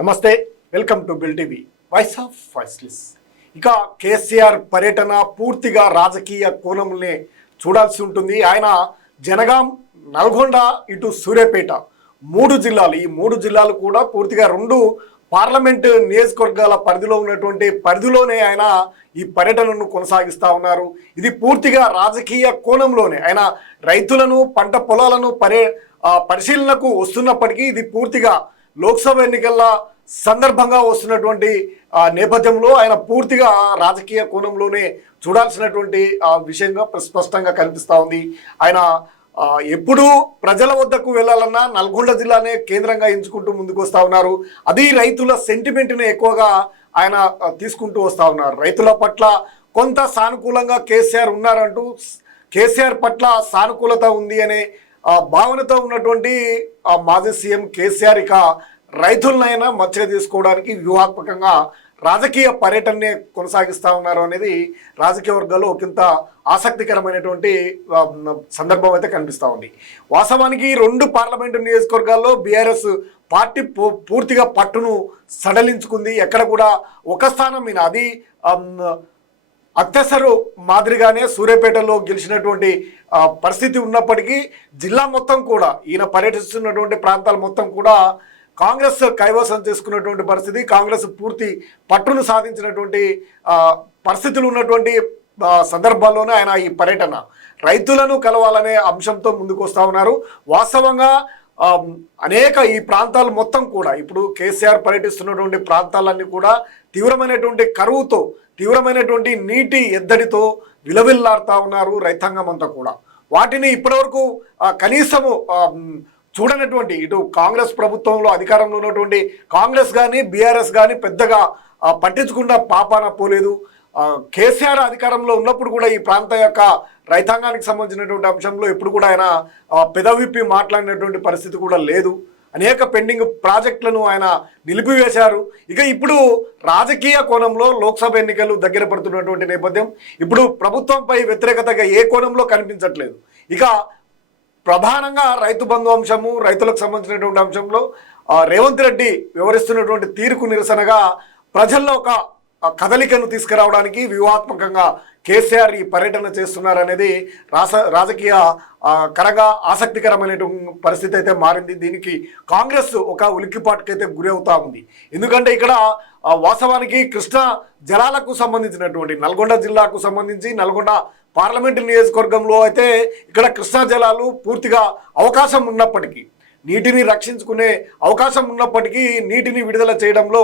నమస్తే welcome to Bill TV. Voice of voiceless ఇక కేసీఆర్ పర్యటన పూర్తిగా రాజకీయ కోణంనే చూడాల్సి ఉంటుంది. ఆయన జనగాం నల్గొండ ఇటు సూర్యాపేట మూడు జిల్లాలు. ఈ మూడు జిల్లాలు కూడా పూర్తిగా రెండు పార్లమెంట్ నియోజకవర్గాల పరిధిలో ఉన్నటువంటి పరిధిలోనే ఆయన ఈ పర్యటనను కొనసాగిస్తూ ఉన్నారు. ఇది పూర్తిగా రాజకీయ కోణంలోనే ఆయన రైతులను పంట పొలాలను పర్య పరిశీలనకు వస్తున్నప్పటికీ ఇది పూర్తిగా లోక్సభ ఎన్నికల సందర్భంగా వస్తున్నటువంటి నేపథ్యంలో ఆయన పూర్తిగా రాజకీయ కోణంలోనే చూడాల్సినటువంటి విషయంగా స్పష్టంగా కనిపిస్తూ ఉంది. ఆయన ఎప్పుడూ ప్రజల వద్దకు వెళ్ళాలన్నా నల్గొండ జిల్లానే కేంద్రంగా ఎంచుకుంటూ ముందుకు వస్తూ ఉన్నారు. అది రైతుల సెంటిమెంట్ని ఎక్కువగా ఆయన తీసుకుంటూ వస్తూ ఉన్నారు. రైతుల పట్ల కొంత సానుకూలంగా కేసీఆర్ ఉన్నారంటూ కేసీఆర్ పట్ల సానుకూలత ఉంది అనే ఆ భావనతో ఉన్నటువంటి ఆ మాజీ సీఎం కేసీఆర్ ఇక రైతులనైనా మచ్చగా తీసుకోవడానికి వ్యూహాత్మకంగా రాజకీయ పర్యటనే కొనసాగిస్తా ఉన్నారు అనేది రాజకీయ వర్గాల్లో ఒకంత ఆసక్తికరమైనటువంటి సందర్భం అయితే కనిపిస్తూ ఉంది. వాస్తవానికి రెండు పార్లమెంటు నియోజకవర్గాల్లో బీఆర్ఎస్ పార్టీ పూ- పూర్తిగా పట్టును సడలించుకుంది. ఎక్కడ కూడా ఒక స్థానం మీద అది అత్యసరు మాదిరిగానే సూర్యాపేటలో గెలిచినటువంటి పరిస్థితి ఉన్నప్పటికీ జిల్లా మొత్తం కూడా ఈయన పర్యటిస్తున్నటువంటి ప్రాంతాలు మొత్తం కూడా కాంగ్రెస్ కైవసం చేసుకున్నటువంటి పరిస్థితి కాంగ్రెస్ పూర్తి పట్టును సాధించినటువంటి పరిస్థితులు ఉన్నటువంటి సందర్భాల్లోనే ఆయన ఈ పర్యటన. రైతులను కలవాలనే అంశంతో ముందుకు వస్తూ ఉన్నారు. వాస్తవంగా అనేక ఈ ప్రాంతాలు మొత్తం కూడా ఇప్పుడు కేసీఆర్ పర్యటిస్తున్నటువంటి ప్రాంతాలన్నీ కూడా తీవ్రమైనటువంటి కరువుతో తీవ్రమైనటువంటి నీటి ఎద్దడితో విలవిల్లాడుతూ ఉన్నారు రైతాంగం అంతా కూడా. వాటిని ఇప్పటివరకు కనీసము చూడనటువంటి ఇటు కాంగ్రెస్ ప్రభుత్వంలో అధికారంలో ఉన్నటువంటి కాంగ్రెస్ కానీ బీఆర్ఎస్ కానీ పెద్దగా ఆ, పట్టించకుండా పాపాన పోలేదు. కేసీఆర్ అధికారంలో ఉన్నప్పుడు కూడా ఈ ప్రాంత యొక్క రైతాంగానికి సంబంధించినటువంటి అంశంలో ఎప్పుడు కూడా ఆయన పెదవిప్పి మాట్లాడినటువంటి పరిస్థితి కూడా లేదు. అనేక పెండింగ్ ప్రాజెక్టులను ఆయన నిలిపివేశారు. ఇక ఇప్పుడు రాజకీయ కోణంలో లోక్సభ ఎన్నికలు దగ్గర పడుతున్నటువంటి నేపథ్యం ఇప్పుడు ప్రభుత్వంపై వ్యతిరేకతగా ఏ కోణంలో కనిపించట్లేదు. ఇక ప్రధానంగా రైతు బంధు అంశము రైతులకు సంబంధించినటువంటి అంశంలో ఆ, రేవంత్ రెడ్డి వివరిస్తున్నటువంటి తీరుకు నిరసనగా ప్రజల్లో ఒక కదలికను తీసుకురావడానికి వ్యూహాత్మకంగా కేసీఆర్ ఈ పర్యటన చేస్తున్నారనేది రాస రాజకీయ కరగా కరంగా ఆసక్తికరమైనటువంటి పరిస్థితి అయితే మారింది. దీనికి కాంగ్రెస్ ఒక ఉలిక్కిపాటుకైతే గురి అవుతా ఉంది. ఎందుకంటే ఇక్కడ వాస్తవానికి కృష్ణా జలాలకు సంబంధించినటువంటి నల్గొండ జిల్లాకు సంబంధించి నల్గొండ పార్లమెంటు నియోజకవర్గంలో అయితే ఇక్కడ కృష్ణా జలాలు పూర్తిగా అవకాశం ఉన్నప్పటికీ నీటిని రక్షించుకునే అవకాశం ఉన్నప్పటికీ నీటిని విడుదల చేయడంలో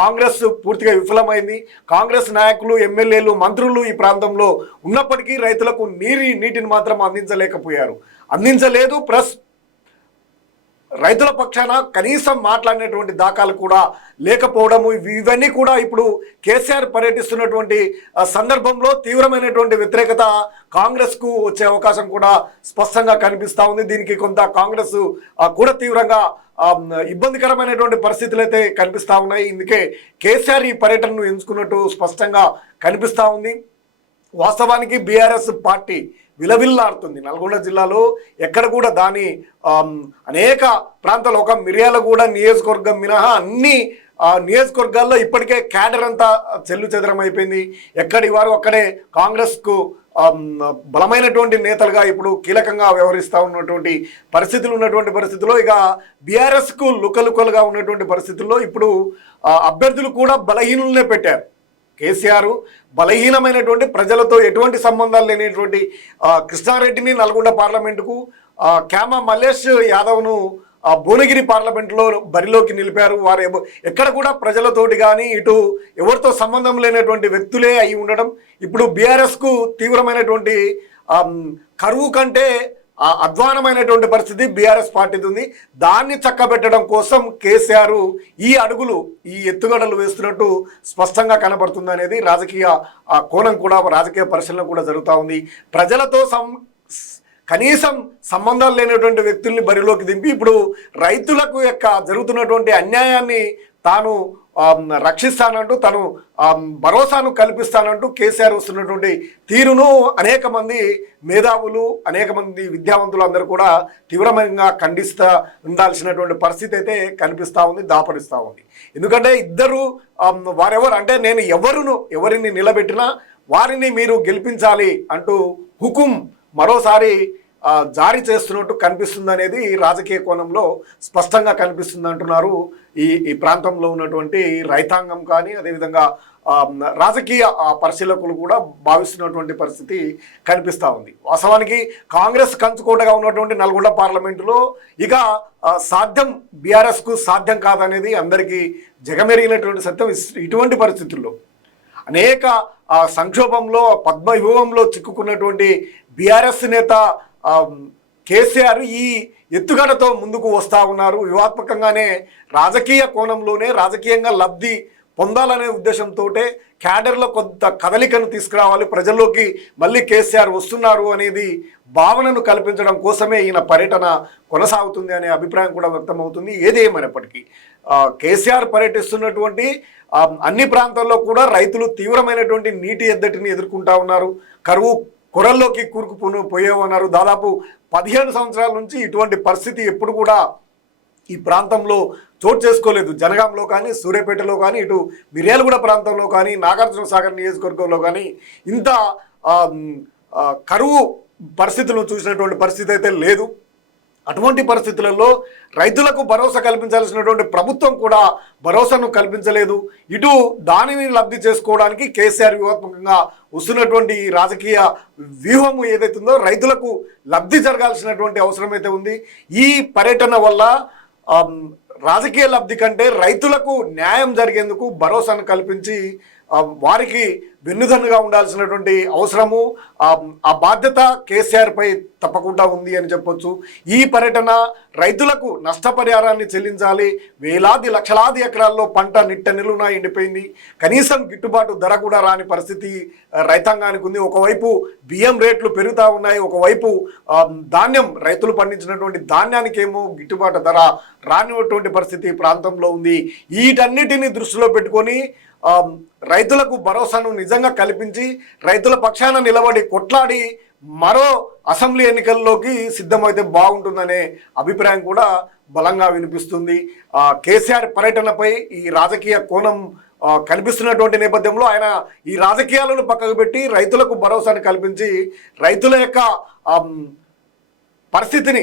కాంగ్రెస్ పూర్తిగా విఫలమైంది. కాంగ్రెస్ నాయకులు ఎమ్మెల్యేలు మంత్రులు ఈ ప్రాంతంలో ఉన్నప్పటికీ రైతులకు నీరి నీటిని మాత్రం అందించలేకపోయారు. అందించలేదు ప్లస్ రైతుల పక్షాన కనీసం మాట్లాడినటువంటి దాఖలు కూడా లేకపోవడము ఇవన్నీ కూడా ఇప్పుడు కేసీఆర్ పర్యటిస్తున్నటువంటి సందర్భంలో తీవ్రమైనటువంటి వ్యతిరేకత కాంగ్రెస్కు వచ్చే అవకాశం కూడా స్పష్టంగా కనిపిస్తూ ఉంది. దీనికి కొంత కాంగ్రెస్ ఆ, కూడా తీవ్రంగా ఇబ్బందికరమైనటువంటి పరిస్థితులు అయితే కనిపిస్తూ ఉన్నాయి. ఇందుకే కేసీఆర్ ఈ పర్యటనను ఎంచుకున్నట్టు స్పష్టంగా కనిపిస్తూ ఉంది. వాస్తవానికి బీఆర్ఎస్ పార్టీ విలవిల్లాడుతుంది. నల్గొండ జిల్లాలో ఎక్కడ కూడా దాని అనేక ప్రాంతాలు ఒక మిర్యాలగూడ నియోజకవర్గం మినహా అన్ని నియోజకవర్గాల్లో ఇప్పటికే క్యాడర్ అంతా చెల్లు చెదరమైపోయింది అయిపోయింది. ఎక్కడి వారు అక్కడే కాంగ్రెస్కు బలమైనటువంటి నేతలుగా ఇప్పుడు కీలకంగా వ్యవహరిస్తూ ఉన్నటువంటి పరిస్థితులు ఉన్నటువంటి పరిస్థితుల్లో ఇక బీఆర్ఎస్కు లుకలుకలుగా ఉన్నటువంటి పరిస్థితుల్లో ఇప్పుడు అభ్యర్థులు కూడా బలహీనులనే పెట్టారు. కేసీఆర్ బలహీనమైనటువంటి ప్రజలతో ఎటువంటి సంబంధాలు లేనిటువంటి కృష్ణారెడ్డిని నల్గొండ పార్లమెంటుకు క్యామ మల్లేష్ యాదవ్ను భువనగిరి పార్లమెంట్లో బరిలోకి నిలిపారు. వారు ఎక్కడ కూడా ప్రజలతోటి కానీ ఇటు ఎవరితో సంబంధం లేనటువంటి వ్యక్తులే అయి ఉండడం. ఇప్పుడు బీఆర్ఎస్కు తీవ్రమైనటువంటి కరువు కంటే అధ్వానమైనటువంటి పరిస్థితి బీఆర్ఎస్ పార్టీది ఉంది. దాన్ని చక్కబెట్టడం కోసం కేసీఆర్ ఈ అడుగులు ఈ ఎత్తుగడలు వేస్తున్నట్టు స్పష్టంగా కనబడుతుంది అనేది రాజకీయ ఆ, కోణం కూడా రాజకీయ పరిశీలన కూడా జరుగుతూ ఉంది. ప్రజలతో సం కనీసం సంబంధాలు లేనటువంటి వ్యక్తుల్ని బరిలోకి దింపి ఇప్పుడు రైతులకు యొక్క జరుగుతున్నటువంటి అన్యాయాన్ని తాను రక్షిస్తానంటూ తను భరోసాను కల్పిస్తానంటూ కేసీఆర్ వస్తున్నటువంటి తీరును అనేక మంది మేధావులు అనేక మంది విద్యావంతులు అందరూ కూడా తీవ్రంగా ఖండిస్తా ఉండాల్సినటువంటి పరిస్థితి అయితే కనిపిస్తూ ఉంది దాపరిస్తూ ఉంది. ఎందుకంటే ఇద్దరు వారెవరు అంటే నేను ఎవరును ఎవరిని నిలబెట్టినా వారిని మీరు గెలిపించాలి అంటూ హుకుం మరోసారి జారీ చేస్తున్నట్టు కనిపిస్తుంది అనేది రాజకీయ కోణంలో స్పష్టంగా కనిపిస్తుంది అంటున్నారు. ఈ ఈ ప్రాంతంలో ఉన్నటువంటి రైతాంగం కానీ అదేవిధంగా రాజకీయ పరిశీలకులు కూడా భావిస్తున్నటువంటి పరిస్థితి కనిపిస్తూ ఉంది. వాస్తవానికి కాంగ్రెస్ కంచుకోటగా ఉన్నటువంటి నల్గొండ పార్లమెంటులో ఇక సాధ్యం బీఆర్ఎస్కు సాధ్యం కాదనేది అందరికీ జగమెరిగినటువంటి సత్యం ఇటువంటి పరిస్థితుల్లో. అనేక సంక్షోభంలో పద్మ పద్మవ్యూహంలో చిక్కుకున్నటువంటి బీఆర్ఎస్ నేత కేసీఆర్ ఈ ఎత్తుగడతో ముందుకు వస్తూ ఉన్నారు. వ్యూహాత్మకంగానే రాజకీయ కోణంలోనే రాజకీయంగా లబ్ధి పొందాలనే ఉద్దేశంతో క్యాడర్లో కొంత కదలికను తీసుకురావాలి. ప్రజల్లోకి మళ్ళీ కేసీఆర్ వస్తున్నారు అనేది భావనను కల్పించడం కోసమే ఈయన పర్యటన కొనసాగుతుంది అనే అభిప్రాయం కూడా వ్యక్తమవుతుంది. ఏదేమైనప్పటికీ కేసీఆర్ పర్యటిస్తున్నటువంటి అన్ని ప్రాంతాల్లో కూడా రైతులు తీవ్రమైనటువంటి నీటి ఎద్దటిని ఎదుర్కొంటా ఉన్నారు. కరువు కొరల్లోకి కూరుకుపోను పోయేవన్నారు. దాదాపు పదిహేను సంవత్సరాల నుంచి ఇటువంటి పరిస్థితి ఎప్పుడు కూడా ఈ ప్రాంతంలో చోటు చేసుకోలేదు. జనగాంలో కానీ సూర్యాపేటలో కానీ ఇటు మిర్యాలగూడ ప్రాంతంలో కానీ నాగార్జున సాగర్ నియోజకవర్గంలో కానీ ఇంత కరువు పరిస్థితులను చూసినటువంటి పరిస్థితి అయితే లేదు. అటువంటి పరిస్థితులలో రైతులకు భరోసా కల్పించాల్సినటువంటి ప్రభుత్వం కూడా భరోసాను కల్పించలేదు. ఇటు దానిని లబ్ధి చేసుకోవడానికి కేసీఆర్ వ్యూహాత్మకంగా వస్తున్నటువంటి రాజకీయ వ్యూహము ఏదైతుందో రైతులకు లబ్ధి జరగాల్సినటువంటి అవసరం అయితే ఉంది. ఈ పర్యటన వల్ల రాజకీయ లబ్ధి కంటే రైతులకు న్యాయం జరిగేందుకు భరోసాను కల్పించి వారికి వెన్నుదన్నుగా ఉండాల్సినటువంటి అవసరము ఆ, బాధ్యత కేసీఆర్ పై తప్పకుండా ఉంది అని చెప్పొచ్చు. ఈ పర్యటన రైతులకు నష్టపరిహారాన్ని చెల్లించాలి. వేలాది లక్షలాది ఎకరాల్లో పంట నిట్ట నిలువునా ఎండిపోయింది. కనీసం గిట్టుబాటు ధర కూడా రాని పరిస్థితి రైతాంగానికి ఉంది. ఒకవైపు బియ్యం రేట్లు పెరుగుతూ ఉన్నాయి. ఒకవైపు ధాన్యం రైతులు పండించినటువంటి ధాన్యానికి ఏమో గిట్టుబాటు ధర రానిటువంటి పరిస్థితి ప్రాంతంలో ఉంది. వీటన్నిటిని దృష్టిలో పెట్టుకొని రైతులకు భరోసాను నిజంగా కల్పించి రైతుల పక్షాన నిలబడి కొట్లాడి మరో అసెంబ్లీ ఎన్నికల్లోకి సిద్ధమైతే బాగుంటుందనే అభిప్రాయం కూడా బలంగా వినిపిస్తుంది. కేసీఆర్ పర్యటనపై ఈ రాజకీయ కోణం కనిపిస్తున్నటువంటి నేపథ్యంలో ఆయన ఈ రాజకీయాలను పక్కకు పెట్టి రైతులకు భరోసాను కల్పించి రైతుల యొక్క పరిస్థితిని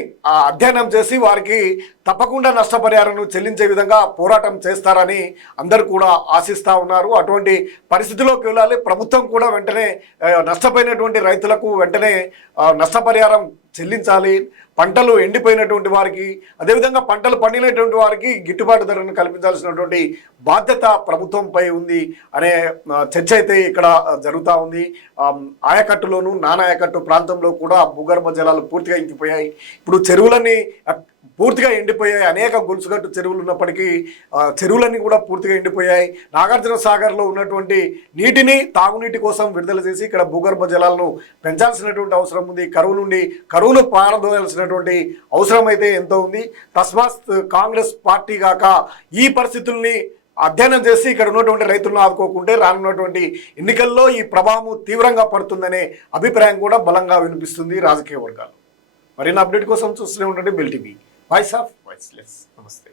అధ్యయనం చేసి వారికి తప్పకుండా నష్టపరిహారం చెల్లించే విధంగా పోరాటం చేస్తారని అందరూ కూడా ఆశిస్తూ ఉన్నారు. అటువంటి పరిస్థితిలోకి వెళ్ళాలి. ప్రభుత్వం కూడా వెంటనే నష్టపోయినటువంటి రైతులకు వెంటనే నష్టపరిహారం చెల్లించాలి. పంటలు ఎండిపోయినటువంటి వారికి అదేవిధంగా పంటలు పండినటువంటి వారికి గిట్టుబాటు ధరను కల్పించాల్సినటువంటి బాధ్యత ప్రభుత్వంపై ఉంది అనే చర్చ అయితే ఇక్కడ జరుగుతూ ఉంది. ఆయకట్టులోను నానాయకట్టు ప్రాంతంలో కూడా భూగర్భ జలాలు పూర్తిగా ఇంకిపోయాయి. ఇప్పుడు చెరువులన్నీ పూర్తిగా ఎండిపోయాయి. అనేక గొలుసుగట్టు చెరువులు ఉన్నప్పటికీ చెరువులన్నీ కూడా పూర్తిగా ఎండిపోయాయి. నాగార్జున సాగర్లో ఉన్నటువంటి నీటిని తాగునీటి కోసం విడుదల చేసి ఇక్కడ భూగర్భ జలాలను పెంచాల్సినటువంటి అవసరం ఉంది. కరువు నుండి కరువును పారదోయాల్సినటువంటి అవసరం అయితే ఎంతో ఉంది. తస్మాత్ కాంగ్రెస్ పార్టీ కాక ఈ పరిస్థితుల్ని అధ్యయనం చేసి ఇక్కడ ఉన్నటువంటి రైతులను ఆదుకోకుంటే రానున్నటువంటి ఎన్నికల్లో ఈ ప్రభావం తీవ్రంగా పడుతుందనే అభిప్రాయం కూడా బలంగా వినిపిస్తుంది రాజకీయ వర్గాలు. మరిన్ని అప్డేట్ కోసం చూస్తూనే ఉండండి Bill TV. Voice of voiceless నమస్తే